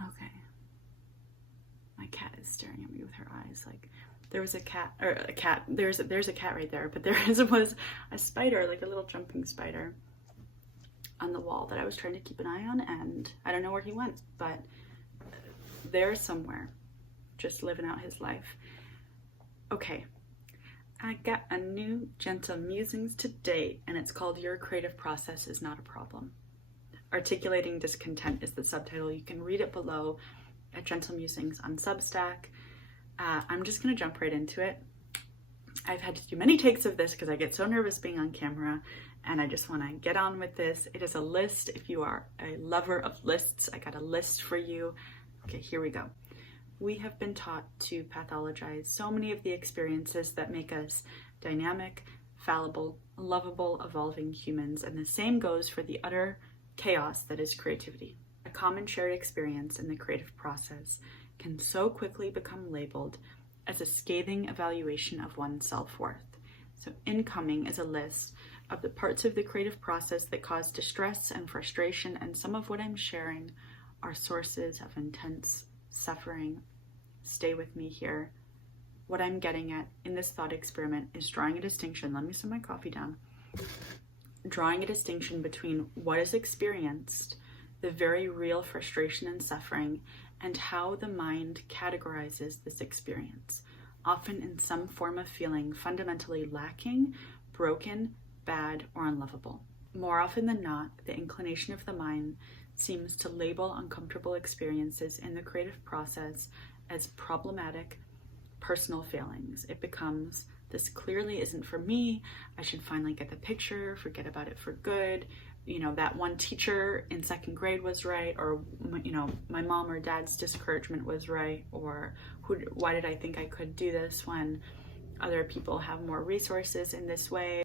Okay. My cat is staring at me with her eyes. Like, there was a cat, or a cat, there's a cat right there, but there was a spider, like a little jumping spider on the wall that I was trying to keep an eye on, and I don't know where he went, but there somewhere, just living out his life. Okay, I got a new Gentle Musings today, and it's called Your Creative Process is Not a Problem. Articulating Discontent is the subtitle. You can read it below at Gentle Musings on Substack. I'm just gonna jump right into it. I've had to do many takes of this because I get so nervous being on camera, and I just wanna get on with this. It is a list. If you are a lover of lists, I got a list for you. Okay, here we go. We have been taught to pathologize so many of the experiences that make us dynamic, fallible, lovable, evolving humans, and the same goes for the utter chaos that is creativity. A common shared experience in the creative process can so quickly become labeled as a scathing evaluation of one's self-worth. So incoming is a list of the parts of the creative process that cause distress and frustration, and some of what I'm sharing are sources of intense suffering. Stay with me here. What I'm getting at in this thought experiment is drawing a distinction. Let me set my coffee down. Drawing a distinction between what is experienced, the very real frustration and suffering, and how the mind categorizes this experience, often in some form of feeling fundamentally lacking, broken, bad, or unlovable. More often than not, the inclination of the mind seems to label uncomfortable experiences in the creative process as problematic personal failings. It becomes, this clearly isn't for me, I should finally get the picture, forget about it for good. You know, that one teacher in second grade was right, or, you know, my mom or dad's discouragement was right, or why did I think I could do this when other people have more resources in this way?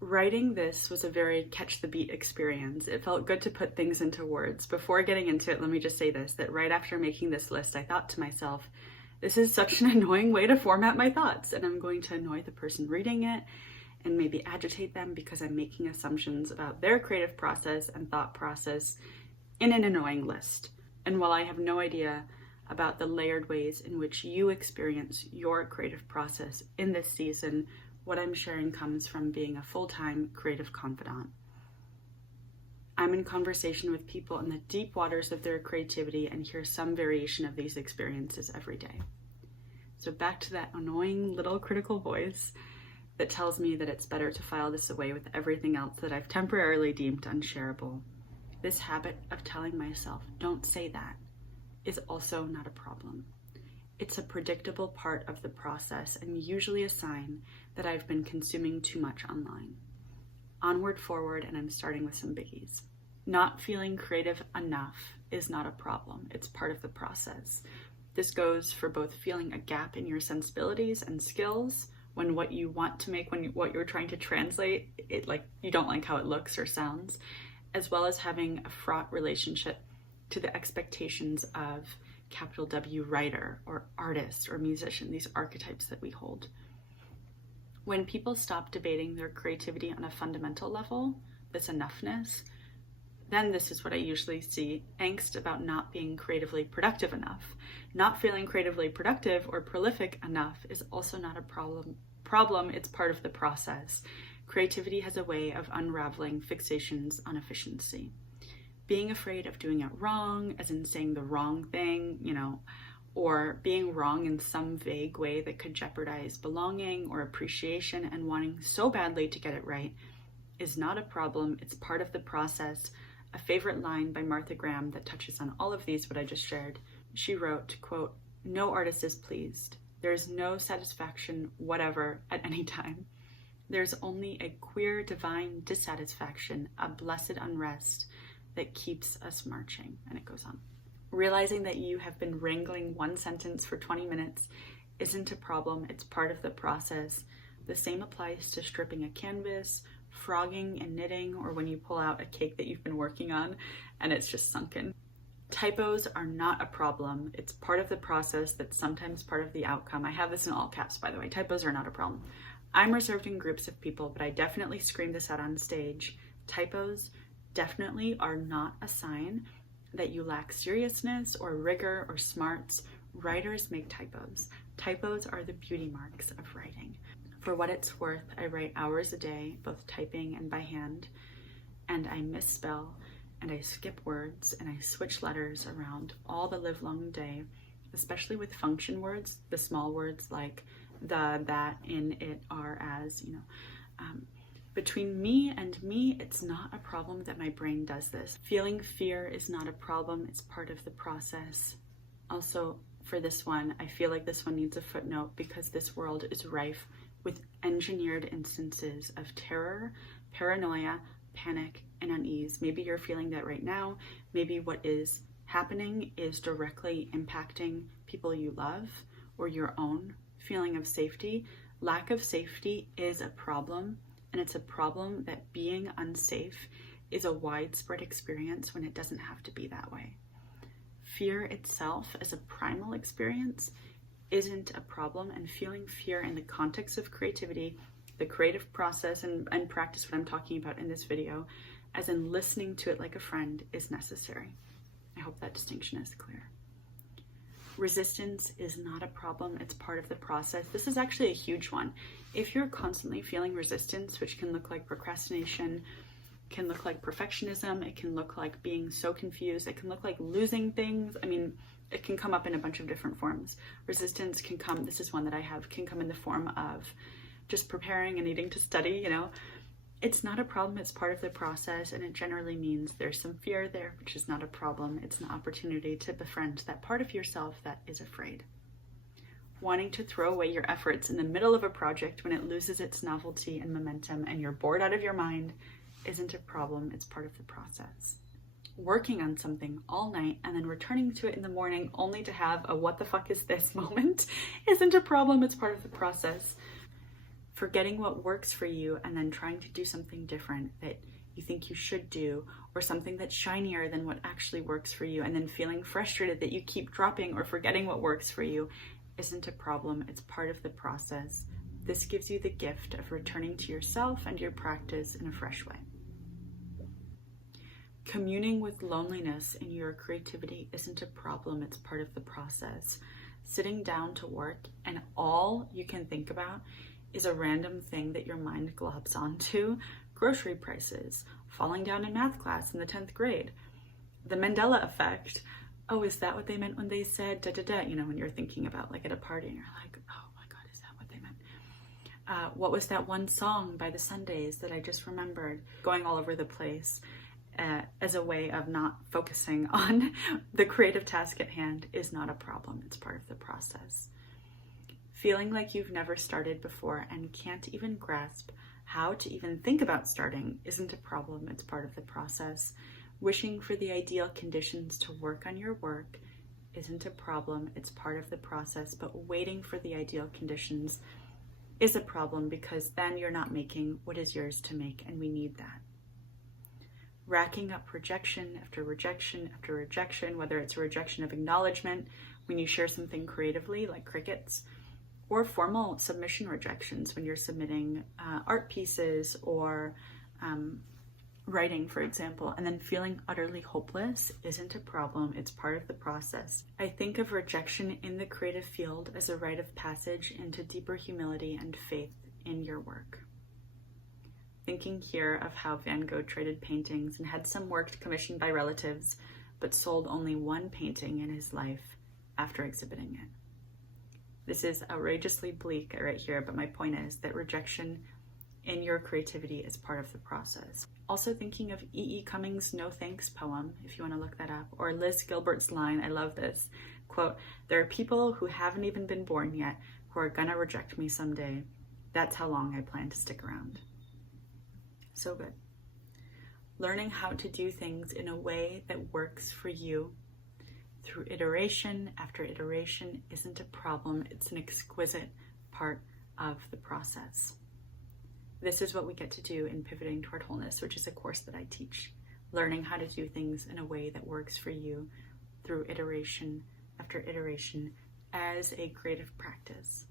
Writing this was a very catch the beat experience. It felt good to put things into words. Before getting into it, let me just say this, that right after making this list, I thought to myself, this is such an annoying way to format my thoughts, and I'm going to annoy the person reading it and maybe agitate them because I'm making assumptions about their creative process and thought process in an annoying list. And while I have no idea about the layered ways in which you experience your creative process in this season, what I'm sharing comes from being a full-time creative confidant. I'm in conversation with people in the deep waters of their creativity and hear some variation of these experiences every day. So back to that annoying little critical voice that tells me that it's better to file this away with everything else that I've temporarily deemed unshareable. This habit of telling myself, don't say that, is also not a problem. It's a predictable part of the process and usually a sign that I've been consuming too much online. Onward, forward, and I'm starting with some biggies. Not feeling creative enough is not a problem. It's part of the process. This goes for both feeling a gap in your sensibilities and skills when what you want to make, what you're trying to translate, it like you don't like how it looks or sounds, as well as having a fraught relationship to the expectations of capital W writer or artist or musician, these archetypes that we hold. When people stop debating their creativity on a fundamental level, this enoughness, then this is what I usually see, angst about not being creatively productive enough. Not feeling creatively productive or prolific enough is also not a problem. It's part of the process. Creativity has a way of unraveling fixations on efficiency. Being afraid of doing it wrong, as in saying the wrong thing, or being wrong in some vague way that could jeopardize belonging or appreciation and wanting so badly to get it right is not a problem. It's part of the process. A favorite line by Martha Graham that touches on all of these, what I just shared. She wrote, quote, "No artist is pleased. There is no satisfaction whatever at any time. There's only a queer divine dissatisfaction, a blessed unrest that keeps us marching." And it goes on. Realizing that you have been wrangling one sentence for 20 minutes isn't a problem. It's part of the process. The same applies to stripping a canvas, frogging and knitting, or when you pull out a cake that you've been working on and it's just sunken. Typos are not a problem. It's part of the process. That's sometimes part of the outcome. I have this in all caps, by the way. Typos are not a problem. I'm reserved in groups of people, but I definitely scream this out on stage. Typos definitely are not a sign that you lack seriousness or rigor or smarts. Writers make typos. Typos are the beauty marks of writing. For what it's worth, I write hours a day, both typing and by hand, and I misspell, and I skip words, and I switch letters around all the livelong day, especially with function words, the small words like the, that, in, it, are, as, between me and me, it's not a problem that my brain does this. Feeling fear is not a problem, it's part of the process. Also, for this one, I feel like this one needs a footnote because this world is rife with engineered instances of terror, paranoia, panic, and unease. Maybe you're feeling that right now. Maybe what is happening is directly impacting people you love or your own feeling of safety. Lack of safety is a problem, and it's a problem that being unsafe is a widespread experience when it doesn't have to be that way. Fear itself as a primal experience isn't a problem, and feeling fear in the context of creativity, the creative process and practice, what I'm talking about in this video, as in listening to it like a friend, is necessary. I hope that distinction is clear. Resistance is not a problem, it's part of the process. This is actually a huge one. If you're constantly feeling resistance, which can look like procrastination, can look like perfectionism, it can look like being so confused, it can look like losing things. I mean, it can come up in a bunch of different forms. Resistance can come, this is one that I have, can come in the form of just preparing and needing to study, It's not a problem, it's part of the process, and it generally means there's some fear there, which is not a problem. It's an opportunity to befriend that part of yourself that is afraid. Wanting to throw away your efforts in the middle of a project when it loses its novelty and momentum and you're bored out of your mind isn't a problem, it's part of the process. Working on something all night and then returning to it in the morning only to have a what the fuck is this moment isn't a problem, it's part of the process. Forgetting what works for you and then trying to do something different that you think you should do, or something that's shinier than what actually works for you, and then feeling frustrated that you keep dropping or forgetting what works for you isn't a problem, it's part of the process. This gives you the gift of returning to yourself and your practice in a fresh way. Communing with loneliness in your creativity isn't a problem, it's part of the process. Sitting down to work and all you can think about is a random thing that your mind globs onto. Grocery prices, falling down in math class in the 10th grade, the Mandela effect. Oh, is that what they meant when they said da da da? When you're thinking about like at a party and you're like, oh my God, is that what they meant? What was that one song by the Sundays that I just remembered? Going all over the place as a way of not focusing on the creative task at hand is not a problem. It's part of the process. Feeling like you've never started before and can't even grasp how to even think about starting isn't a problem, it's part of the process. Wishing for the ideal conditions to work on your work isn't a problem, it's part of the process, but waiting for the ideal conditions is a problem because then you're not making what is yours to make, and we need that. Racking up rejection after rejection after rejection, whether it's a rejection of acknowledgement when you share something creatively like crickets, or formal submission rejections when you're submitting art pieces or writing, for example, and then feeling utterly hopeless isn't a problem, it's part of the process. I think of rejection in the creative field as a rite of passage into deeper humility and faith in your work. Thinking here of how Van Gogh traded paintings and had some work commissioned by relatives, but sold only one painting in his life after exhibiting it. This is outrageously bleak right here, but my point is that rejection in your creativity is part of the process. Also thinking of E.E. Cummings' No Thanks poem, if you want to look that up, or Liz Gilbert's line, I love this, quote, "There are people who haven't even been born yet who are gonna reject me someday. That's how long I plan to stick around." So good. Learning how to do things in a way that works for you through iteration after iteration isn't a problem, it's an exquisite part of the process. This is what we get to do in Pivoting Toward Wholeness, which is a course that I teach. Learning how to do things in a way that works for you through iteration after iteration as a creative practice.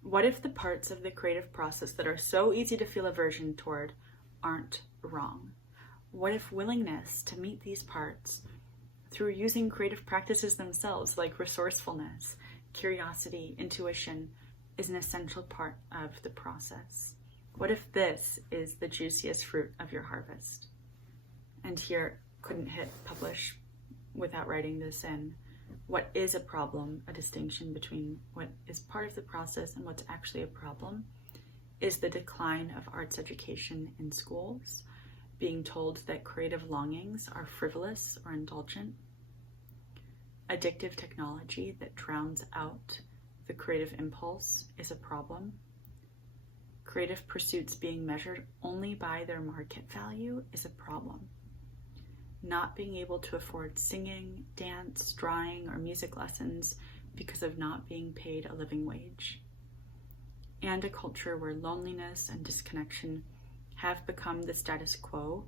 What if the parts of the creative process that are so easy to feel aversion toward aren't wrong? What if willingness to meet these parts through using creative practices themselves, like resourcefulness, curiosity, intuition, is an essential part of the process? What if this is the juiciest fruit of your harvest? And here, couldn't hit publish without writing this in. What is a problem, a distinction between what is part of the process and what's actually a problem, is the decline of arts education in schools, being told that creative longings are frivolous or indulgent, addictive technology that drowns out the creative impulse is a problem, creative pursuits being measured only by their market value is a problem, not being able to afford singing, dance, drawing, or music lessons because of not being paid a living wage, and a culture where loneliness and disconnection have become the status quo,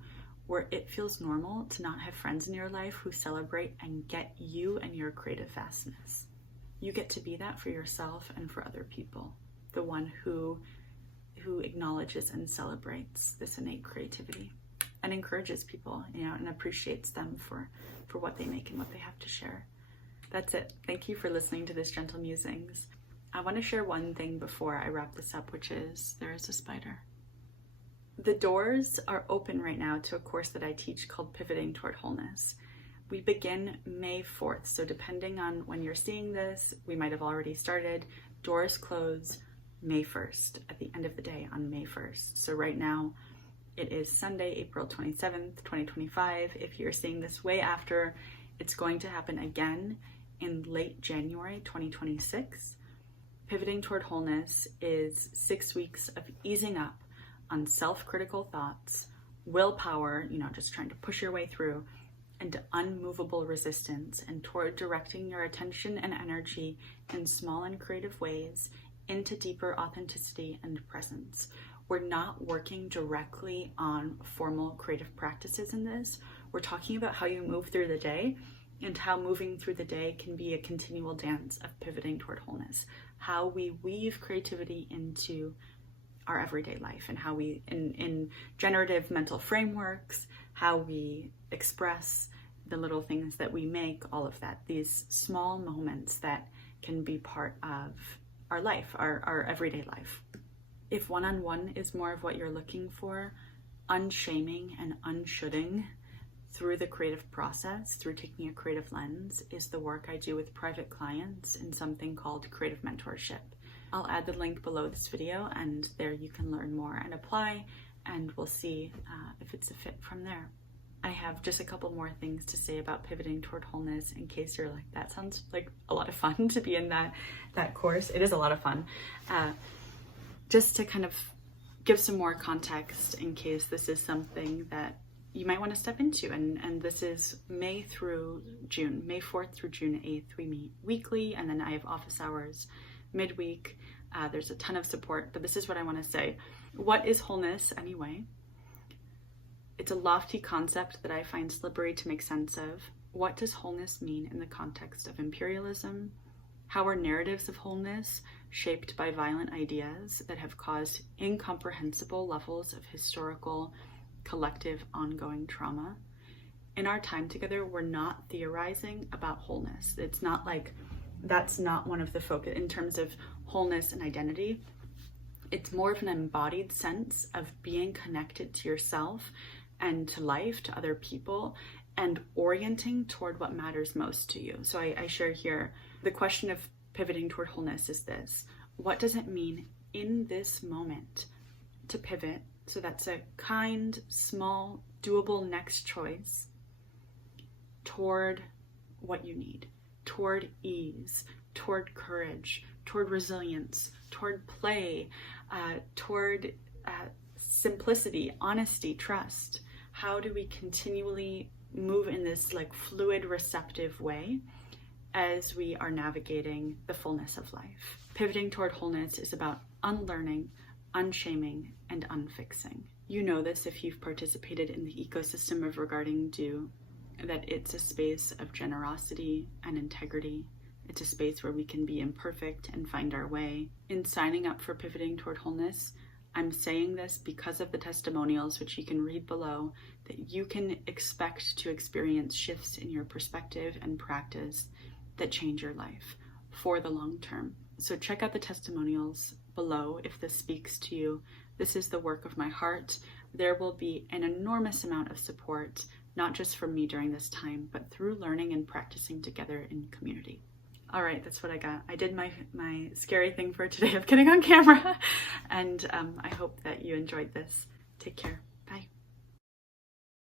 where it feels normal to not have friends in your life who celebrate and get you and your creative vastness. You get to be that for yourself and for other people, the one who acknowledges and celebrates this innate creativity and encourages people, and appreciates them for what they make and what they have to share. That's it. Thank you for listening to this Gentle Musings. I want to share one thing before I wrap this up, which is there is a spider. The doors are open right now to a course that I teach called Pivoting Toward Wholeness. We begin May 4th, so depending on when you're seeing this, we might have already started. Doors close May 1st, at the end of the day on May 1st. So right now, it is Sunday, April 27th, 2025. If you're seeing this way after, it's going to happen again in late January 2026. Pivoting Toward Wholeness is 6 weeks of easing up on self-critical thoughts, willpower, just trying to push your way through, and unmovable resistance, and toward directing your attention and energy in small and creative ways into deeper authenticity and presence. We're not working directly on formal creative practices in this. We're talking about how you move through the day and how moving through the day can be a continual dance of pivoting toward wholeness. How we weave creativity into our everyday life, and how we, in generative mental frameworks, how we express the little things that we make, all of that, these small moments that can be part of our life, our everyday life. If one-on-one is more of what you're looking for, unshaming and unshoulding through the creative process, through taking a creative lens, is the work I do with private clients in something called creative mentorship. I'll add the link below this video, and there you can learn more and apply, and we'll see if it's a fit from there. I have just a couple more things to say about Pivoting Toward Wholeness in case you're like, that sounds like a lot of fun to be in that course. It is a lot of fun. Just to kind of give some more context in case this is something that you might want to step into, and this is May through June, May 4th through June 8th. We meet weekly, and then I have office hours midweek. There's a ton of support, but this is what I want to say. What is wholeness anyway? It's a lofty concept that I find slippery to make sense of. What does wholeness mean in the context of imperialism? How are narratives of wholeness shaped by violent ideas that have caused incomprehensible levels of historical, collective, ongoing trauma? In our time together, we're not theorizing about wholeness. It's not like that's not one of the focus in terms of wholeness and identity. It's more of an embodied sense of being connected to yourself and to life, to other people, and orienting toward what matters most to you. So I share here, the question of pivoting toward wholeness is this: what does it mean in this moment to pivot? So that's a kind, small, doable next choice toward what you need, toward ease, toward courage, toward resilience, toward play, toward simplicity, honesty, trust. How do we continually move in this like fluid, receptive way as we are navigating the fullness of life? Pivoting toward wholeness is about unlearning, unshaming, and unfixing. You know this if you've participated in the ecosystem of Regarding Do, that it's a space of generosity and integrity. It's a space where we can be imperfect and find our way. In signing up for Pivoting Toward Wholeness, I'm saying this because of the testimonials, which you can read below, that you can expect to experience shifts in your perspective and practice that change your life for the long term. So check out the testimonials below if this speaks to you. This is the work of my heart. There will be an enormous amount of support, not just from me during this time, but through learning and practicing together in community. All right, that's what I got. I did my scary thing for today of getting on camera, and I hope that you enjoyed this. Take care.